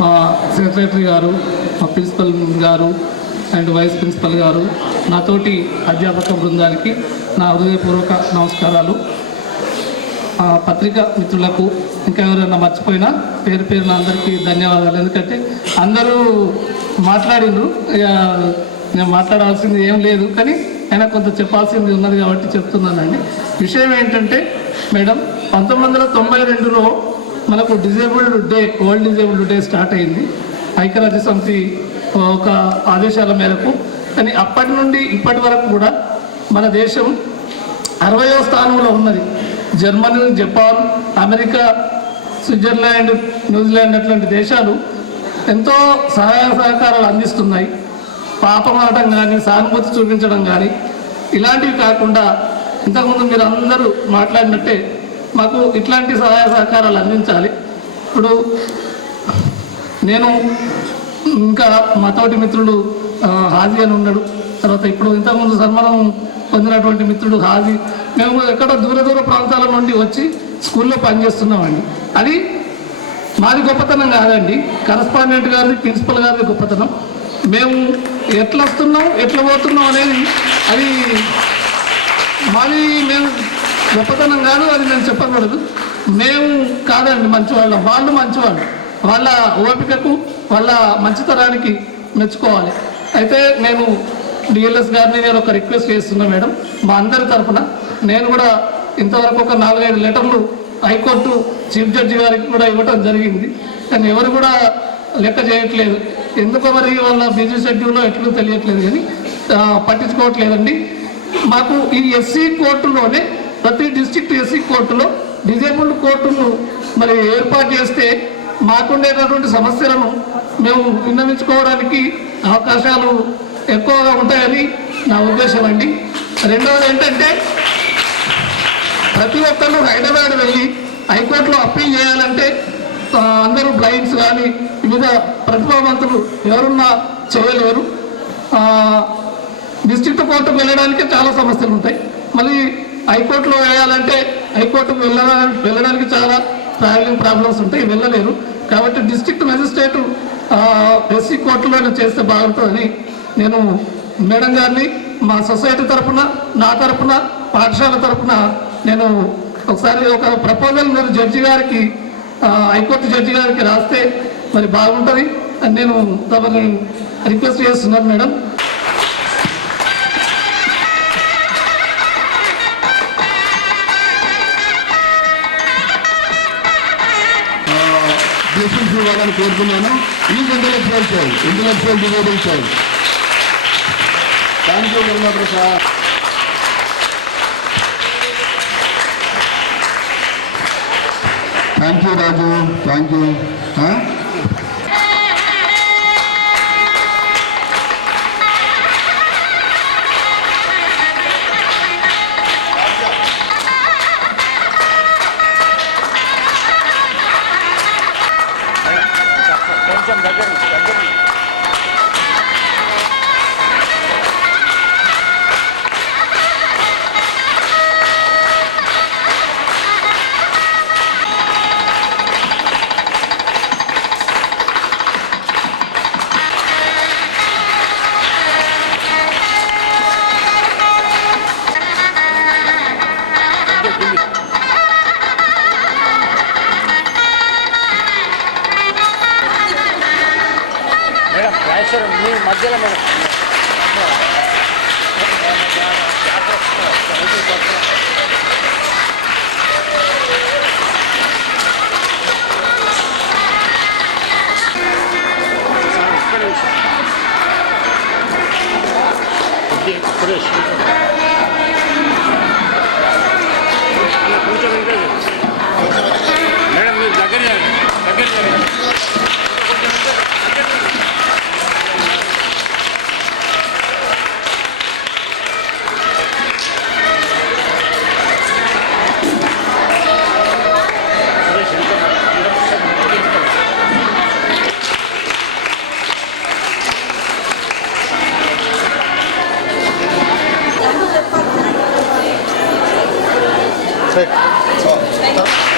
మా సెక్రటరీ గారు, మా ప్రిన్సిపల్ గారు అండ్ వైస్ ప్రిన్సిపల్ గారు, నాతోటి అధ్యాపక బృందానికి నా హృదయపూర్వక నమస్కారాలు. పత్రికా మిత్రులకు ఇంకా ఎవరైనా మర్చిపోయినా పేరు పేరున అందరికీ ధన్యవాదాలు. ఎందుకంటే అందరూ మాట్లాడిండ్రు, నేను మాట్లాడాల్సింది ఏం లేదు, కానీ అయినా కొంత చెప్పాల్సింది ఉన్నది కాబట్టి చెప్తున్నానండి. విషయం ఏంటంటే మేడం, 1992లో మనకు disabled day, world disabled day start అయింది ఐక్యరాజ్య సమితి ఒక ఆదేశాల మేరకు. కానీ అప్పటి నుండి ఇప్పటి వరకు కూడా మన దేశం 60వ స్థానంలో ఉన్నది. Germany, Japan, America, Switzerland, New Zealand అట్లాంటి దేశాలు ఎంతో సహాయ సహకారాలు అందిస్తున్నాయి. పాపమాడటం కానీ, సానుభూతి చూపించడం కానీ ఇలాంటివి కాకుండా ఇంతకుముందు మీరు అందరూ మాట్లాడినట్టే మాకు ఇట్లాంటి సహాయ సహకారాలు అందించాలి. ఇప్పుడు నేను ఇంకా మా తోటి మిత్రుడు హాజీ అని ఉన్నాడు, తర్వాత ఇప్పుడు ఇంతకుముందు సన్మానం పొందినటువంటి మిత్రుడు హాజీ. మేము ఎక్కడో దూర దూర ప్రాంతాల నుండి వచ్చి స్కూల్లో పనిచేస్తున్నామండి. అది మాది గొప్పతనం కాదండి, కరస్పాండెంట్ గారిది, ప్రిన్సిపల్ గారిది గొప్పతనం. మేము ఎట్లా వస్తున్నాం, ఎట్లా పోతున్నాం అనేది అది మాది, మేము గొప్పతనం కాదు, అది నేను చెప్పకూడదు. మేము కాదండి మంచివాళ్ళం, వాళ్ళు మంచివాళ్ళు. వాళ్ళ ఓపికకు, వాళ్ళ మంచితనానికి మెచ్చుకోవాలి. అయితే నేను డిఎల్ఎస్ గారిని నేను ఒక రిక్వెస్ట్ చేస్తున్నా మేడం, మా అందరి తరఫున. నేను కూడా ఇంతవరకు ఒక 4-5 లెటర్లు హైకోర్టు చీఫ్ జడ్జి గారికి కూడా ఇవ్వటం జరిగింది, కానీ ఎవరు కూడా లెక్క చేయట్లేదు. ఎందుకో మరి వాళ్ళ బిజీ షెడ్యూల్లో ఎట్లా తెలియట్లేదు, కానీ పట్టించుకోవట్లేదండి. మాకు ఈ ఎస్సీ కోర్టులోనే, ప్రతి డిస్ట్రిక్ట్ ఎస్సీ కోర్టులో డిజేబుల్డ్ కోర్టును మరి ఏర్పాటు చేస్తే మాకుండేటటువంటి సమస్యలను మేము విన్నవించుకోవడానికి అవకాశాలు ఎక్కువగా ఉంటాయని నా ఉద్దేశం అండి. రెండవది ఏంటంటే, ప్రతి ఒక్కళ్ళు హైదరాబాద్ వెళ్ళి హైకోర్టులో అప్పీల్ చేయాలంటే అందరూ బ్లైండ్స్ కానీ వివిధ ప్రతిభావంతులు ఎవరున్నా చేయలేరు. డిస్ట్రిక్ట్ కోర్టుకు వెళ్ళడానికి చాలా సమస్యలు ఉంటాయి. మళ్ళీ హైకోర్టులో వేయాలంటే హైకోర్టుకు వెళ్ళడానికి చాలా ట్రావెలింగ్ ప్రాబ్లమ్స్ ఉంటాయి, వెళ్ళలేరు. కాబట్టి డిస్ట్రిక్ట్ మెజిస్ట్రేట్ ఎస్సీ కోర్టులోనే చేస్తే బాగుంటుందని నేను మేడం గారిని మా సొసైటీ తరఫున, నా తరఫున, పాఠశాల తరఫున నేను ఒకసారి ఒక ప్రపోజల్ మీరు జడ్జి గారికి, హైకోర్టు జడ్జి గారికి రాస్తే మరి బాగుంటుంది అని నేను తమని రిక్వెస్ట్ చేస్తున్నాను మేడం. బ్లెస్సింగ్స్ ఇవ్వాలని కోరుతున్నాను. Is intellectual disable child. Thank you very much sir. Thank you Raju, thank you. మీ మధ్యలో మేడం సురేష్ కొంచెం మేడం మీరు దగ్గర Check.